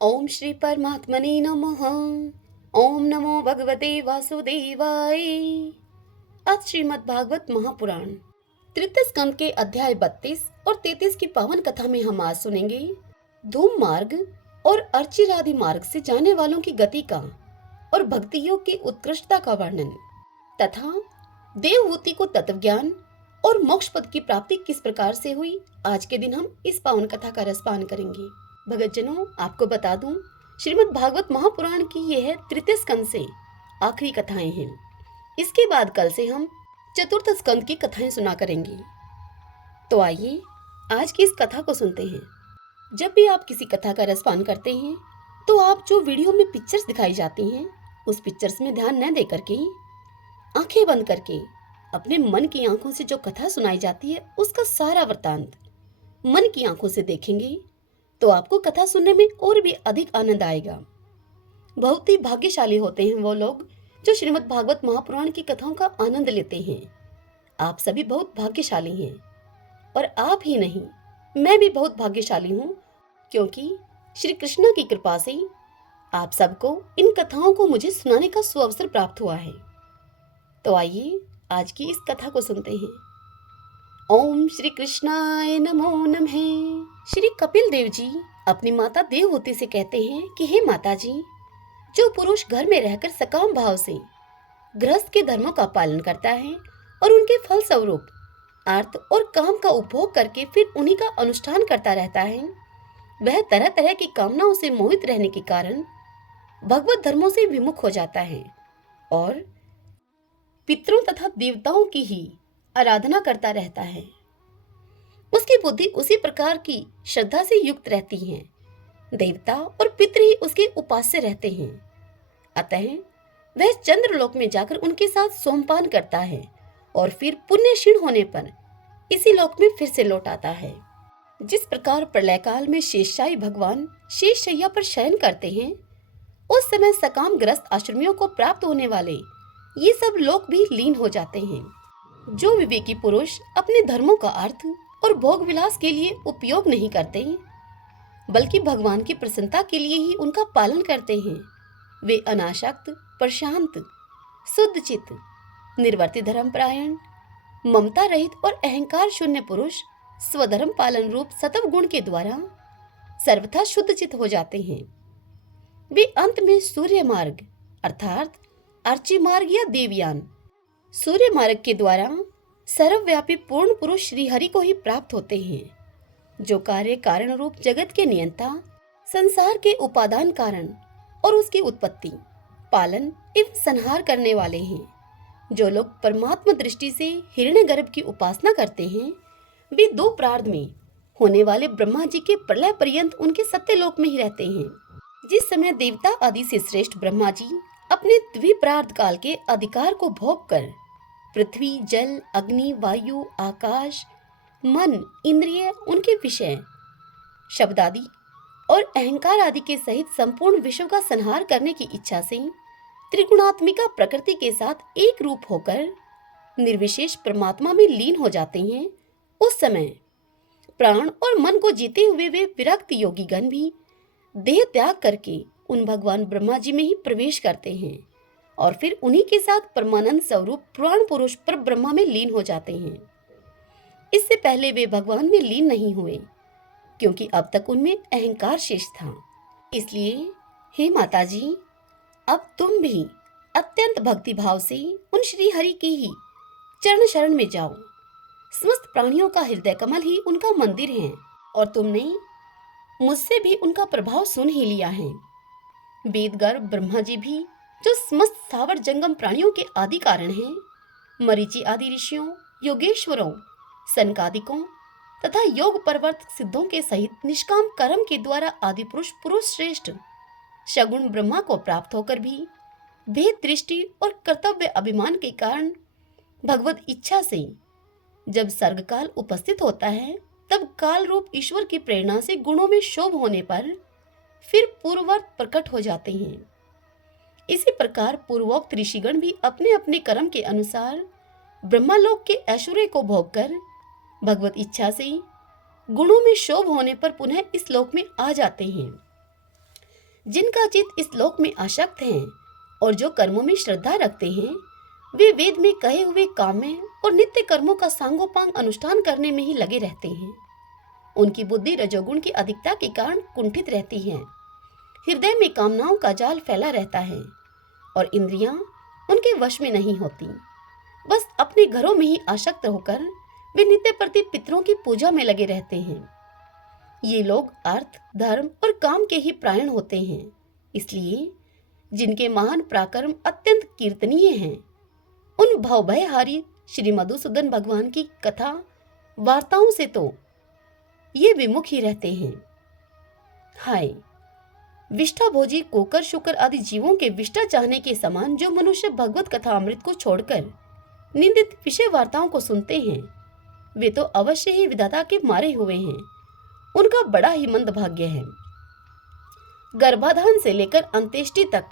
ओम श्री परमात्मने नमः। ओम नमो भगवते वासुदेवाय। आज श्रीमद् भागवत महापुराण तृतीय स्कंद के अध्याय 32 और 33 की पावन कथा में हम आज सुनेंगे धूम मार्ग और अर्चिरादि मार्ग से जाने वालों की गति का और भक्ति योग की उत्कृष्टता का वर्णन तथा देवहूति को तत्वज्ञान और मोक्ष पद की प्राप्ति किस प्रकार से हुई। आज के दिन हम इस पावन कथा का रसपान करेंगे। भगतजनों, आपको बता दूं, श्रीमद् भागवत महापुराण की यह तृतीय स्कंद से आखिरी कथाएं हैं। इसके बाद कल से हम चतुर्थ स्कंद की कथाएं सुना करेंगे। तो आइए आज की इस कथा को सुनते हैं। जब भी आप किसी कथा का रसपान करते हैं तो आप जो वीडियो में पिक्चर्स दिखाई जाती हैं उस पिक्चर्स में ध्यान न दे करके आंखें बंद करके अपने मन की आंखों से जो कथा सुनाई जाती है उसका सारा वृत्तांत मन की आंखों से देखेंगे तो आपको कथा सुनने में और भी अधिक आनंद आएगा। बहुत ही भाग्यशाली होते हैं वो लोग जो श्रीमद् भागवत महापुराण की कथाओं का आनंद लेते हैं। आप सभी बहुत भाग्यशाली हैं और आप ही नहीं, मैं भी बहुत भाग्यशाली हूँ, क्योंकि श्री कृष्ण की कृपा से आप सबको इन कथाओं को मुझे सुनाने का सुअवसर प्राप्त हुआ है। तो आइए आज की इस कथा को सुनते हैं। ओम श्री कृष्णाय नमो नमः। श्री कपिल देव जी अपनी माता देवहूति से कहते हैं कि हे माता जी, जो पुरुष घर में रहकर सकाम भाव से गृहस्थ के धर्मों का पालन करता है और उनके फल स्वरूप अर्थ और काम का उपभोग करके फिर उन्हीं का अनुष्ठान करता रहता है, वह तरह तरह की कामनाओं से मोहित रहने के कारण भगवत धर्मों से विमुख हो जाता है और पितरों तथा देवताओं की ही आराधना करता रहता है। उसकी बुद्धि उसी प्रकार की श्रद्धा से युक्त रहती है। देवता और पितृ ही उसके उपास्य रहते हैं, अतः वह चंद्रलोक में जाकर उनके साथ सोमपान करता है और फिर पुण्य क्षीण होने पर इसी लोक में फिर से लौट आता है। जिस प्रकार प्रलय काल में शेषशायी भगवान शेष शैया पर शयन करते हैं, उस समय सकाम ग्रस्त आश्रमियों को प्राप्त होने वाले ये सब लोक भी लीन हो जाते हैं। जो विवेकी पुरुष अपने धर्मों का अर्थ और भोग विलास के लिए उपयोग नहीं करते बल्कि भगवान की प्रसन्नता के लिए ही उनका पालन करते हैं, वे अनासक्त, प्रशांत, शुद्ध चित्त, निर्वर्ती धर्मपरायण, ममता रहित और अहंकार शून्य पुरुष स्वधर्म पालन रूप सतव गुण के द्वारा सर्वथा शुद्ध चित्त हो जाते हैं। वे अंत में सूर्य मार्ग अर्थात अर्ची मार्ग या देवयान सूर्य मार्ग के द्वारा सर्वव्यापी पूर्ण पुरुष श्री हरि को ही प्राप्त होते हैं, जो कार्य कारण रूप जगत के नियंता, संसार के उपादान कारण और उसकी उत्पत्ति, पालन एवं संहार करने वाले हैं। जो लोग परमात्मा दृष्टि से हिरण्यगर्भ की उपासना करते हैं, वे दो प्रार्थ में होने वाले ब्रह्मा जी के प्रलय पर्यंत उनके सत्यलोक में ही रहते हैं। जिस समय देवता आदि से श्रेष्ठ ब्रह्मा जी अपने द्विप्रार्थ काल के अधिकार को भोग कर पृथ्वी, जल, अग्नि, वायु, आकाश, मन, इंद्रिय, उनके विषय, शब्द आदि और अहंकार आदि के सहित संपूर्ण विश्व का संहार करने की इच्छा से त्रिगुणात्मिका प्रकृति के साथ एक रूप होकर निर्विशेष परमात्मा में लीन हो जाते हैं, उस समय प्राण और मन को जीते हुए वे विरक्त योगी गण भी देह त्याग करके उन भगवान ब्रह्मा जी में ही प्रवेश करते हैं और फिर उन्हीं के साथ परमानंद स्वरूप प्राण पुरुष पर ब्रह्मा में लीन हो जाते हैं। इससे पहले वे भगवान में लीन नहीं हुए, क्योंकि अब तक उनमें अहंकार शेष था। इसलिए हे माता जी, अब तुम भी अत्यंत भक्ति भाव से उन श्री हरि की ही चरण शरण में जाओ। समस्त प्राणियों का हृदय कमल ही उनका मंदिर है और तुमने मुझसे भी उनका प्रभाव सुन ही लिया है। वेदगर्भ ब्रह्मा जी भी, जो समस्त स्थावर जंगम प्राणियों के आदि कारण हैं, मरीचि आदि ऋषियों, योगेश्वरों, सनकादिकों तथा योग परवर्तक सिद्धों के सहित निष्काम कर्म के द्वारा आदि पुरुष श्रेष्ठ सगुण ब्रह्मा को प्राप्त होकर भी भेद दृष्टि और कर्तव्य अभिमान के कारण भगवत इच्छा से जब सर्गकाल उपस्थित होता है, तब काल रूप ईश्वर की प्रेरणा से गुणों में शोभ होने पर फिर पूर्ववत प्रकट हो जाते हैं। इसी प्रकार पूर्वोक्त ऋषिगण भी अपने अपने कर्म के अनुसार ब्रह्मालोक के ऐश्वर्य को भोग कर भगवत इच्छा से गुणों में शोभ होने पर पुनः इस लोक में आ जाते हैं। जिनका चित्त इस लोक में आसक्त है और जो कर्मों में श्रद्धा रखते हैं, वे वेद में कहे हुए काम्य और नित्य कर्मों का सांगोपांग अनुष्ठान करने में ही लगे रहते हैं। उनकी बुद्धि रजोगुण की अधिकता के कारण कुंठित रहती है, हृदय में कामनाओं का जाल फैला रहता है और इंद्रियां उनके वश में नहीं होती। बस अपने घरों में ही आसक्त होकर वे नित्य प्रति पितरों की पूजा में लगे रहते हैं। ये लोग अर्थ, धर्म और काम के ही प्रायण होते हैं। इसलिए जिनके महान पराक्रम अत्यंत कीर्तनीय हैं, उन भवभयहारी श्री मधुसूदन भगवान की कथा वार्ताओं से तो ये विमुख ही रहते हैं। हाय, विष्ठा भोजी कोकर शुकर आदि जीवों के विष्ठा चाहने के समान जो मनुष्य भगवत कथा अमृत को छोड़कर निंदित विषय वार्ताओं को सुनते हैं, वे तो अवश्य ही विधाता के मारे हुए हैं। उनका बड़ा ही मंद भाग्य है। गर्भाधान से लेकर अंत्येष्टि तक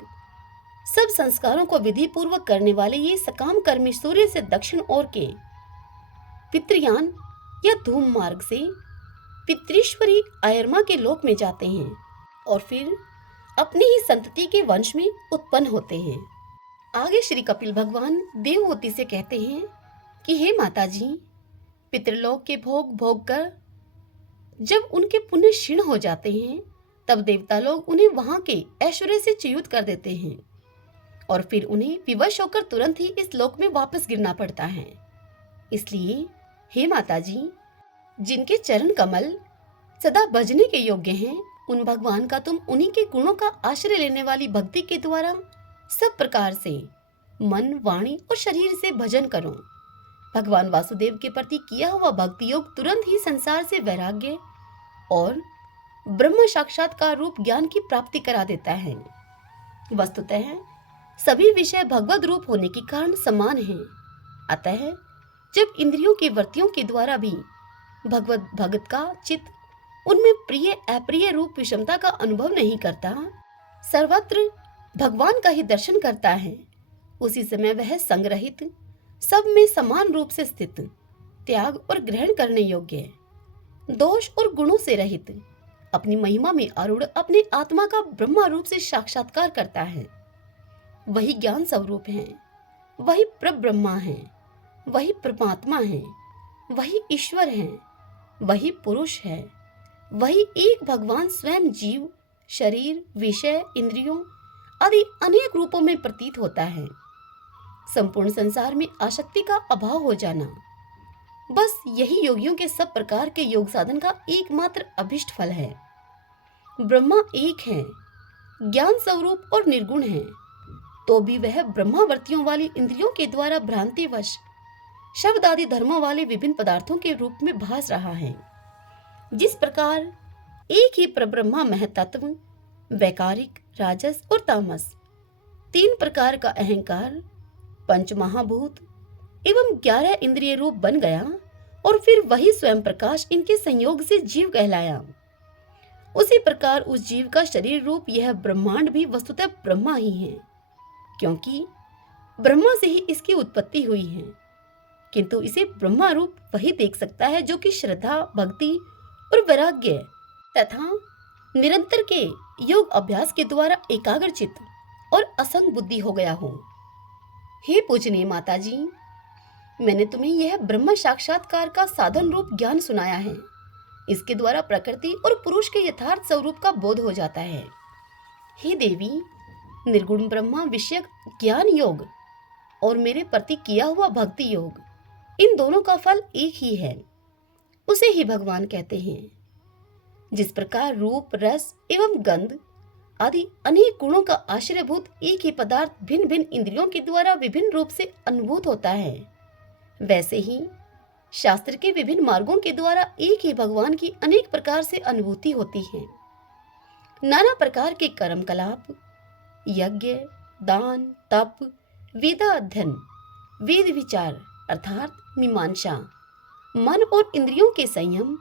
सब संस्कारों को विधि पूर्वक करने वाले ये सकाम कर्मी सूर्य से दक्षिण ओर के पितृयान या धूम मार्ग से पितृश्वरी आयरमा के लोक में जाते हैं और फिर अपनी ही संतति के वंश में उत्पन्न होते हैं। आगे श्री कपिल भगवान देवहूति से कहते हैं कि हे माता जी, पितृलोक के भोग भोग कर जब उनके पुण्य क्षीण हो जाते हैं, तब देवता लोग उन्हें वहां के ऐश्वर्य से च्युत कर देते हैं और फिर उन्हें विवश होकर तुरंत ही इस लोक में वापस गिरना पड़ता है। इसलिए हे माता जी, जिनके चरण कमल सदा भजने के योग्य हैं, उन भगवान का तुम उन्हीं के गुणों का आश्रय लेने वाली भक्ति के द्वारा सब प्रकार से मन, वाणी और शरीर से भजन करो। भगवान वासुदेव के प्रति किया हुआ भक्ति योग तुरंत ही संसार से वैराग्य और ब्रह्म साक्षात्कार रूप ज्ञान की प्राप्ति करा देता है। वस्तुतः सभी विषय भगवद रूप होने के कारण समान हैं। अतः जब इंद्रियों की वृत्तियों के द्वारा भी भगवत भगत का चित्त उनमें प्रिय अप्रिय रूप विषमता का अनुभव नहीं करता, सर्वत्र भगवान का ही दर्शन करता है, उसी समय वह संग्रहित, सब में समान रूप से स्थित, त्याग और ग्रहण करने योग्य, दोष और गुणों से रहित, अपनी महिमा में आरूढ़ अपने आत्मा का ब्रह्मा रूप से साक्षात्कार करता है। वही ज्ञान स्वरूप है, वही परब्रह्मा है, वही परमात्मा है, वही ईश्वर है, वही पुरुष है, वही एक भगवान स्वयं जीव, शरीर, विषय, इंद्रियों आदि अनेक रूपों में प्रतीत होता है। संपूर्ण संसार में आसक्ति का अभाव हो जाना, बस यही योगियों के सब प्रकार के योग साधन का एकमात्र अभिष्ट फल है। ब्रह्मा एक है, ज्ञान स्वरूप और निर्गुण है, तो भी वह ब्रह्मावर्तियों वाली इंद्रियों के द्वारा भ्रांतिवश शब्द आदि धर्मों वाले विभिन्न पदार्थों के रूप में भास रहा है। जिस प्रकार एक ही परब्रह्मा महतत्व, वैकारिक, राजस और तामस, तीन प्रकार का अहंकार, पंच महाभूत एवं 11 इंद्रिय रूप बन गया और फिर वही स्वयं प्रकाश इनके संयोग से जीव कहलाया, उसी प्रकार उस जीव का शरीर रूप यह ब्रह्मांड भी वस्तुतः ब्रह्मा ही है, क्योंकि ब्रह्मा से ही इसकी उत्पत्ति हुई है। किंतु इसे ब्रह्मा रूप वही देख सकता है जो कि श्रद्धा, भक्ति और वैराग्य तथा निरंतर के योग अभ्यास के द्वारा एकाग्र चित्त और असंग बुद्धि हो गया हो। हे पूजनीय माता जी, मैंने तुम्हें यह ब्रह्म साक्षात्कार का साधन रूप ज्ञान सुनाया है। इसके द्वारा प्रकृति और पुरुष के यथार्थ स्वरूप का बोध हो जाता है। हे देवी, निर्गुण ब्रह्मा विषयक ज्ञान योग और मेरे प्रति किया हुआ भक्ति योग, इन दोनों का फल एक ही है, उसे ही भगवान कहते हैं। जिस प्रकार रूप, रस एवं गंध आदि अनेक गुणों का आश्रयभूत एक ही पदार्थ भिन्न भिन्न इंद्रियों के द्वारा विभिन्न रूप से अनुभूत होता है, वैसे ही शास्त्र के विभिन्न मार्गों के द्वारा एक ही भगवान की अनेक प्रकार से अनुभूति होती है। नाना प्रकार के कर्म कलाप, यज्ञ, दान, तप, वेदा अध्ययन, वेद विचार अर्थात मीमांसा, मन और इंद्रियों के संयम,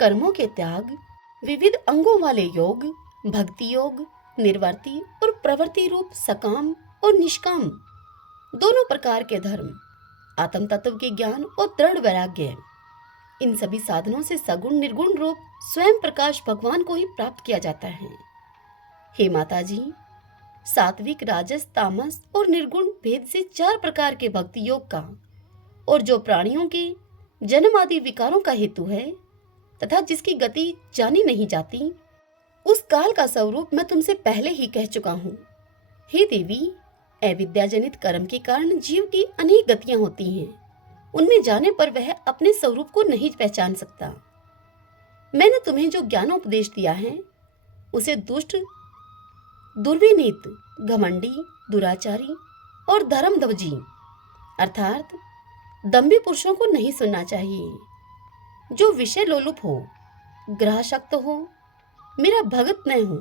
कर्मों के त्याग, विविध अंगों वाले योग, भक्ति योग, निर्वर्ती और प्रवृत्ति रूप सकाम और निष्काम दोनों प्रकार के धर्म, आत्म तत्व के ज्ञान और दृढ़ वैराग्य, इन सभी साधनों से सगुण निर्गुण रूप स्वयं प्रकाश भगवान को ही प्राप्त किया जाता है। हे माता जी, सात्विक, राजस, तामस और निर्गुण भेद से 4 प्रकार के भक्ति योग का, और जो प्राणियों के जन्म आदि विकारों का हेतु है तथा जिसकी गति जानी नहीं जाती, उस काल का स्वरूप मैं तुमसे पहले ही कह चुका हूँ। हे देवी, अविद्या जनित कर्म के कारण जीव की अनेक गतियां होती हैं। उनमें जाने पर वह अपने स्वरूप को नहीं पहचान सकता। मैंने तुम्हें जो ज्ञानोपदेश दिया है उसे दुष्ट, दुर्विनीत, घमंडी, दुराचारी और धर्मध्वजी अर्थात दंभी पुरुषों को नहीं सुनना चाहिए। जो विषय लोलुप हो, ग्रहशक्त हो, मेरा भगत न हो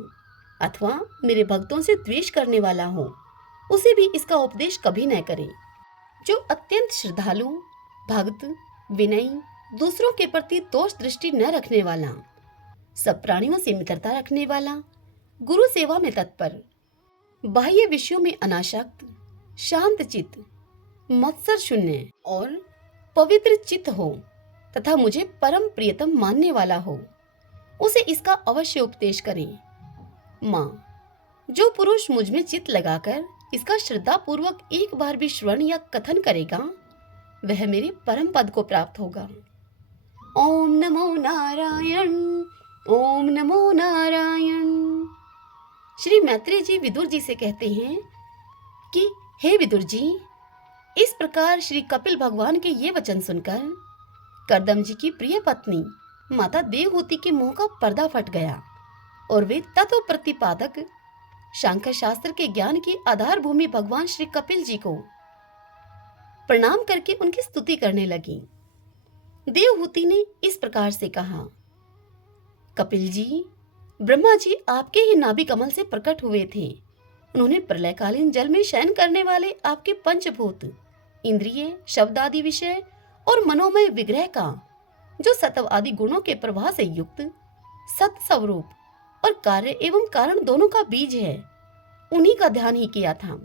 अथवा मेरे भक्तों से द्वेष करने वाला हो, उसे भी इसका उपदेश कभी न करे। जो अत्यंत श्रद्धालु, भक्त, विनयी, दूसरों के प्रति दोष दृष्टि न रखने वाला, सब प्राणियों से मित्रता रखने वाला, गुरु सेवा में तत्पर, बाह्य विषयों में अनासक्त, शांत चित्त, मत्सर शून्य और पवित्र चित्त हो तथा मुझे परम प्रियतम मानने वाला हो, उसे इसका अवश्य उपदेश करें। माँ, जो पुरुष मुझ में चित्त लगाकर इसका श्रद्धा पूर्वक एक बार भी श्रवण या कथन करेगा, वह मेरे परम पद को प्राप्त होगा। ओम नमो नारायण, ओम नमो नारायण। श्री मैत्रेय जी विदुर जी से कहते हैं कि हे विदुर जी, इस प्रकार श्री कपिल भगवान के ये वचन सुनकर कर्दम जी की प्रिय पत्नी माता देवहूति के मुंह का पर्दा फट गया और वे तत्व प्रतिपादक शांकर शास्त्र के ज्ञान की आधार भूमि भगवान श्री कपिल जी को प्रणाम करके उनकी स्तुति करने लगी। देवहूति ने इस प्रकार से कहा, कपिल जी, ब्रह्मा जी आपके ही नाभि कमल से प्रकट हुए थे। उन्होंने प्रलयकालीन जल में शयन करने वाले आपके पंचभूत, इंद्रिय, शब्द आदि विषय और मनोमय विग्रह का, जो सत्व आदि गुणों के प्रवाह से युक्त सत स्वरूप और कार्य एवं कारण दोनों का बीज है, उन्हीं का ध्यान ही किया था।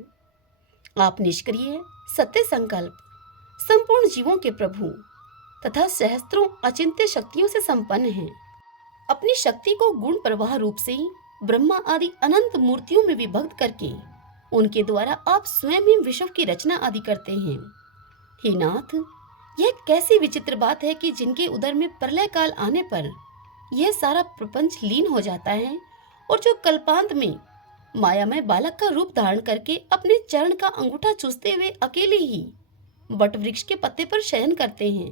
आप निष्क्रिय, सत्य संकल्प, संपूर्ण जीवों के प्रभु तथा सहस्त्रों अचिंत्य शक्तियों से संपन्न हैं। अपनी शक्ति को गुण प्रवाह रूप से ब्रह्मा आदि अनंत मूर्तियों में विभक्त करके उनके द्वारा आप स्वयं ही विश्व की रचना आदि करते हैं। हे नाथ, यह कैसी विचित्र बात है कि जिनके उदर में प्रलय काल आने पर यह सारा प्रपंच लीन हो जाता है और जो कल्पांत में मायामय बालक का रूप धारण करके अपने चरण का अंगूठा चूसते हुए अकेले ही बट वृक्ष के पत्ते पर शयन करते हैं,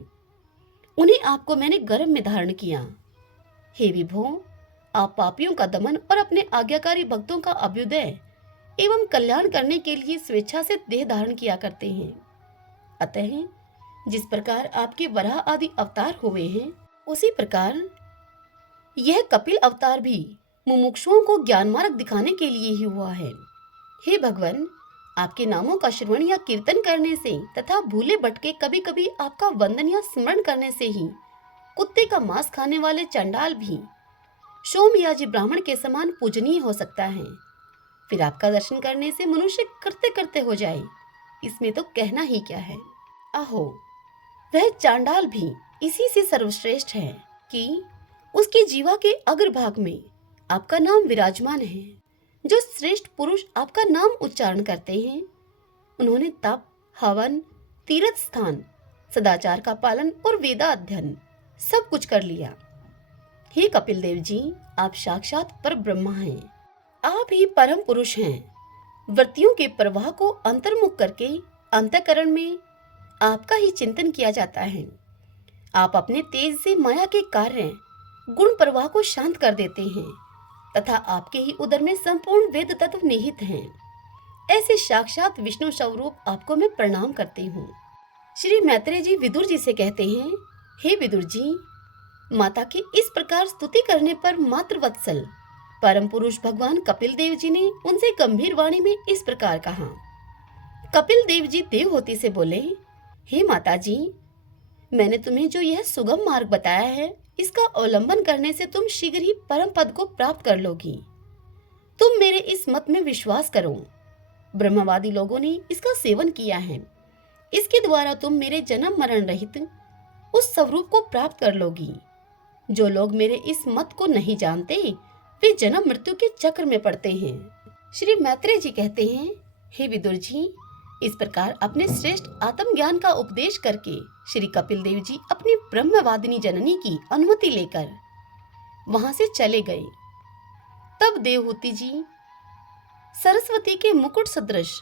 उन्हें आपको मैंने गर्भ में धारण किया। हे विभो, आप पापियों का दमन और अपने आज्ञाकारी भक्तों का अभ्युदय एवं कल्याण करने के लिए स्वेच्छा से देह धारण किया करते हैं। अतः जिस प्रकार आपके वराह आदि अवतार हुए हैं, उसी प्रकार यह कपिल अवतार भी मुमुक्षुओं को ज्ञान मार्ग दिखाने के लिए ही हुआ है। हे भगवान, आपके नामों का श्रवण या कीर्तन करने से तथा भूले भटके कभी कभी आपका वंदन या स्मरण करने से ही कुत्ते का मांस खाने वाले चंडाल भी सोमयाजी ब्राह्मण के समान पूजनीय हो सकता है। फिर आपका दर्शन करने से मनुष्य करते करते हो जाए, इसमें तो कहना ही क्या है। आहो, वह चांडाल भी इसी से सर्वश्रेष्ठ है कि उसकी जीवा के अग्रभाग में आपका नाम विराजमान है। जो श्रेष्ठ पुरुष आपका नाम उच्चारण करते हैं, उन्होंने तप, हवन, तीर्थ स्थान, सदाचार का पालन और वेदा अध्ययन सब कुछ कर लिया। हे कपिल देव जी, आप साक्षात पर ब्रह्मा हैं। आप ही परम पुरुष हैं। वृत्तियों के प्रवाह को अंतर्मुख करके अंतःकरण में आपका ही चिंतन किया जाता है। आप अपने तेज से माया के कार्य गुण प्रवाह को शांत कर देते हैं तथा आपके ही उदर में संपूर्ण वेद तत्व निहित हैं। ऐसे साक्षात विष्णु स्वरूप आपको मैं प्रणाम करती हूँ। श्री मैत्रेय जी विदुर जी से कहते हैं, हे विदुर जी, माता की इस प्रकार स्तुति करने पर मातृवत्सल परम पुरुष भगवान कपिल देव जी ने उनसे गंभीर वाणी में इस प्रकार कहा। कपिल देव जी देवहूति से बोले, हे माता जी, मैंने तुम्हें जो यह सुगम मार्ग बताया है, इसका अवलंबन करने से तुम शीघ्र ही परम पद को प्राप्त कर लोगी। तुम मेरे इस मत में विश्वास करो। ब्रह्मवादी लोगों ने इसका सेवन किया है। इसके द्वारा तुम मेरे जन्म मरण रहित उस स्वरूप को प्राप्त कर लोगी। जो लोग मेरे इस मत को नहीं जानते, वे जन्म मृत्यु के चक्र में पड़ते हैं। श्री मैत्रेय जी कहते हैं, हे विदुर जी, इस प्रकार अपने श्रेष्ठ आत्मज्ञान का उपदेश करके श्री कपिल देव जी अपनी ब्रह्मवादिनी जननी की अनुमति लेकर वहां से चले गए। तब देवहूति जी सरस्वती के मुकुट सदृश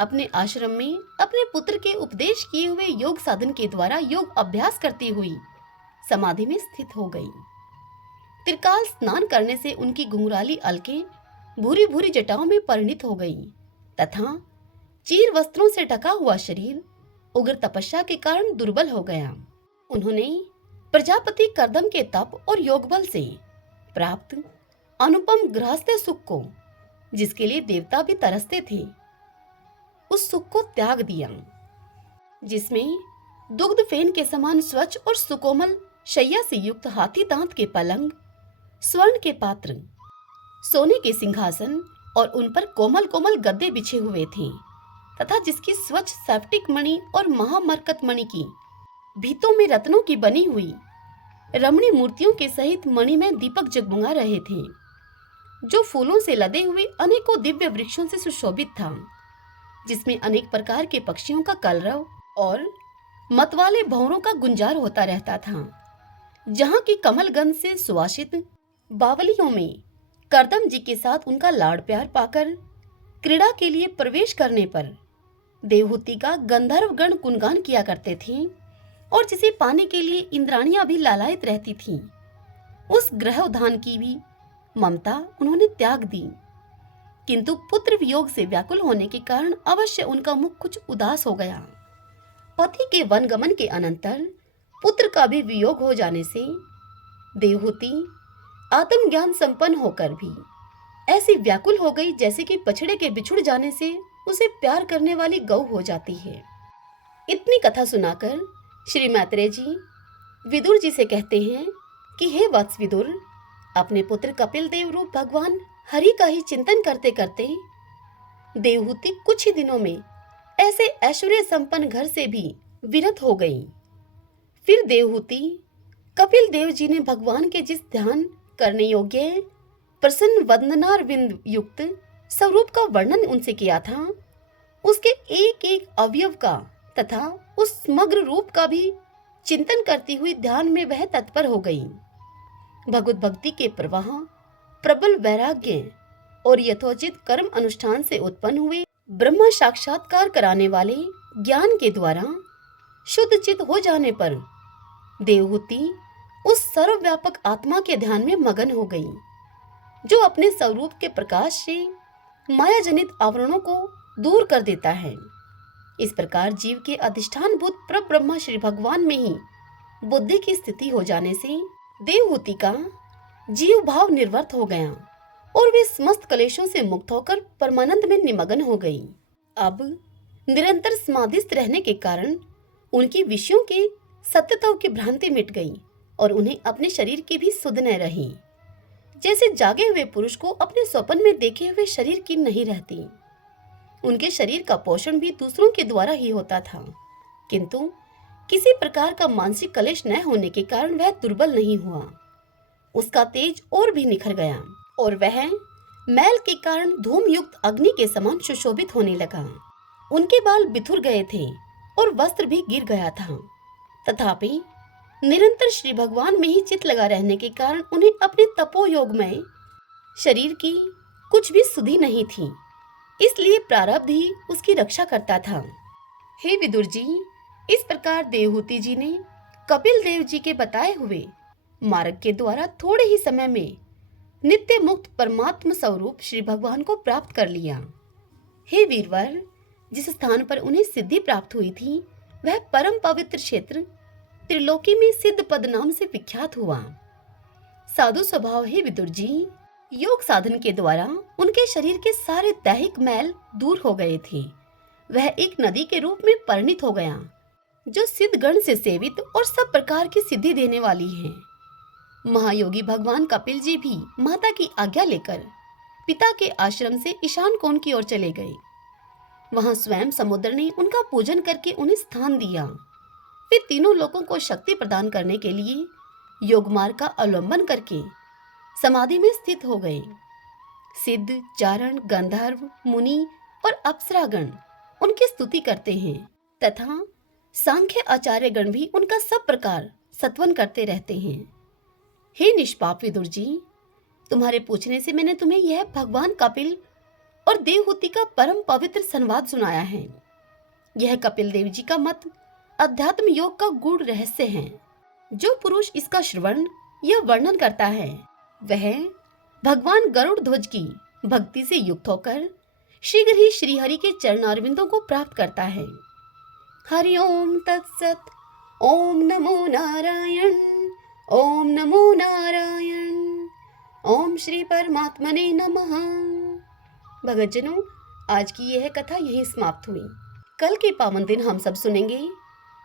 अपने आश्रम में अपने पुत्र के उपदेश किए हुए योग साधन के द्वारा योग अभ्यास करती हुई समाधि में स्थित हो गई। त्रिकाल स्नान करने से उनकी घुंघराली अलकें भूरी भूरी जटाओं में परिणित हो गई तथा चीर वस्त्रों से ढका हुआ शरीर उग्र तपस्या के कारण दुर्बल हो गया। उन्होंने प्रजापति कर्दम के तप और योग बल से प्राप्त अनुपम गृहस्थ सुख को, जिसके लिए देवता भी तरसते थे, उस सुख को त्याग दिया, जिसमें दुग्ध फेन के समान स्वच्छ और सुकोमल शैया से युक्त हाथी दांत के पलंग, स्वर्ण के पात्र, सोने के सिंहासन और उन पर कोमल कोमल गद्दे बिछे हुए थे तथा जिसकी स्वच्छ सैप्टिक मणि और महामरकत मणि की भीतों में रत्नों की बनी हुई रमणी मूर्तियों के सहित मणि में दीपक जगमगा रहे थे, जो फूलों से लदे हुए अनेकों दिव्य वृक्षों से सुशोभित था, जिसमें अनेक प्रकार के पक्षियों का कलरव और मतवाले भंवरों का गुंजार होता रहता था। जहाँ की कमल गंध से सुवासित बावलियों में कर्दम जी के साथ उनका लाड़ प्यार पाकर क्रीड़ा के लिए प्रवेश करने पर देवहूति का गंधर्व गण गुणगान किया करते थे और जिसे पाने के लिए इंद्राणियां भी लालायित रहती थीं, उस ग्रहोधान की भी ममता उन्होंने त्याग दी। किंतु पुत्र वियोग से व्याकुल होने के कारण अवश्य उनका मुख कुछ उदास हो गया। पति के वनगमन के अनंतर पुत्र का भी वियोग हो जाने से देवहूति आत्मज्ञान संपन्न होकर भी ऐसी व्याकुल हो गई जैसे कि बछड़े के बिछुड़ जाने से उसे प्यार करने वाली गौ हो जाती है। इतनी कथा सुनाकर श्री मैत्रेय जी विदुर जी से कहते हैं कि हे वत्स विदुर, अपने पुत्र कपिल देव रूप भगवान हरि का ही चिंतन करते करते देवहूति कुछ ही दिनों में ऐसे ऐश्वर्य संपन्न घर से भी विरत हो गई। फिर देवहूति कपिल देव जी ने भगवान के जिस ध्यान करने योग्य प्रसन्न वदनारविंद युक्त स्वरूप का वर्णन उनसे किया था, उसके एक एक अवयव का तथा उस समग्र रूप का भी चिंतन करती हुई ध्यान में वह तत्पर हो गई। भगवत भक्ति के प्रवाह, प्रबल वैराग्य और यथोचित कर्म अनुष्ठान से उत्पन्न हुए ब्रह्म साक्षात्कार कराने वाले ज्ञान के द्वारा शुद्ध चित हो जाने पर देवहूति उस सर्वव्यापक आत्मा के ध्यान में मगन हो गई, जो अपने स्वरूप के प्रकाश से माया जनित आवरणों को दूर कर देता है। इस प्रकार जीव के अधिष्ठान भूत परब्रह्म श्री भगवान में ही बुद्धि की स्थिति हो जाने से देवहूति का जीव भाव निर्वर्त हो गया और वे समस्त कलेशों से मुक्त होकर परमानंद में निमग्न हो गई। अब निरंतर समाधिस्थ रहने के कारण उनकी विषयों के सत्यत्व की भ्रांति मिट गई और उन्हें अपने शरीर की भी सुध न रही। जैसे जागे हुए पुरुष को अपने स्वप्न में देखे हुए शरीर की नहीं रहती। उनके शरीर का पोषण भी दूसरों के द्वारा ही होता था, किंतु किसी प्रकार का मानसिक कलेश न होने के कारण वह दुर्बल नहीं हुआ। उसका तेज और भी निखर गया और वह मैल के कारण धूम युक्त अग्नि के समान सुशोभित होने लगा। उनके बाल बिथुर गए थे और वस्त्र भी गिर गया था, तथापि निरंतर श्री भगवान में ही चित लगा रहने के कारण उन्हें अपने तपोयोग में शरीर की कुछ भी सुधि नहीं थी, इसलिए प्रारब्ध ही उसकी रक्षा करता था। हे विदुर जी, इस प्रकार देवहूति जी ने कपिल देव जी के बताए हुए मार्ग के द्वारा थोड़े ही समय में नित्य मुक्त परमात्म स्वरूप श्री भगवान को प्राप्त कर लिया। हे वीरवर, जिस स्थान पर उन्हें सिद्धि प्राप्त हुई थी वह परम पवित्र क्षेत्र त्रिलोकी में सिद्ध पद नाम से विख्यात हुआ। साधु स्वभाव हे विदुर जी, योग साधन के द्वारा उनके शरीर के सारे दैहिक मैल दूर हो गए थे। वह एक नदी के रूप में परिणित हो गया, जो सिद्ध गण से सेवित और सब प्रकार की सिद्धि देने वाली है। महायोगी भगवान कपिल जी भी माता की आज्ञा लेकर पिता के आश्रम से ईशान कोण की ओर चले गए। वहां स्वयं समुद्र ने उनका पूजन करके उन्हें स्थान दिया। वे तीनों लोगों को शक्ति प्रदान करने के लिए योग मार्ग का अवलंबन करके समाधि में स्थित हो गए। सिद्ध, चारण, गंधर्व, मुनि और अप्सरागण उनकी स्तुति करते हैं तथा सांख्य आचार्यगण भी उनका सब प्रकार सत्वन करते रहते हैं। हे निष्पाप विदुर जी, तुम्हारे पूछने से मैंने तुम्हें यह भगवान कपिल और देवहूति का परम पवित्र संवाद सुनाया है। यह कपिल देव जी का मत अध्यात्म योग का गूढ़ रहस्य है। जो पुरुष इसका श्रवण या वर्णन करता है वह भगवान गरुड़ ध्वज की भक्ति से युक्त होकर शीघ्र ही श्रीहरि के चरणारविंदों को प्राप्त करता है। हरि ओम तत्सत। ओम नमो नारायण। ओम नमो नारायण। ओम श्री परमात्मने नमः। भगतजनों, आज की यह कथा यहीं समाप्त हुई। कल के पावन दिन हम सब सुनेंगे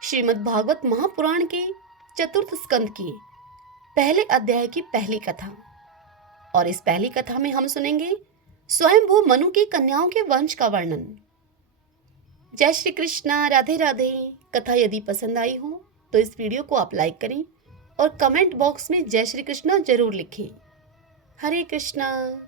श्रीमद् भागवत महापुराण के चतुर्थ स्कंद की पहले अध्याय की पहली कथा। और इस पहली कथा में हम सुनेंगे स्वयंभू मनु की कन्याओं के वंश का वर्णन। जय श्री कृष्णा, राधे राधे। कथा यदि पसंद आई हो तो इस वीडियो को आप लाइक करें और कमेंट बॉक्स में जय श्री कृष्णा जरूर लिखें। हरे कृष्णा।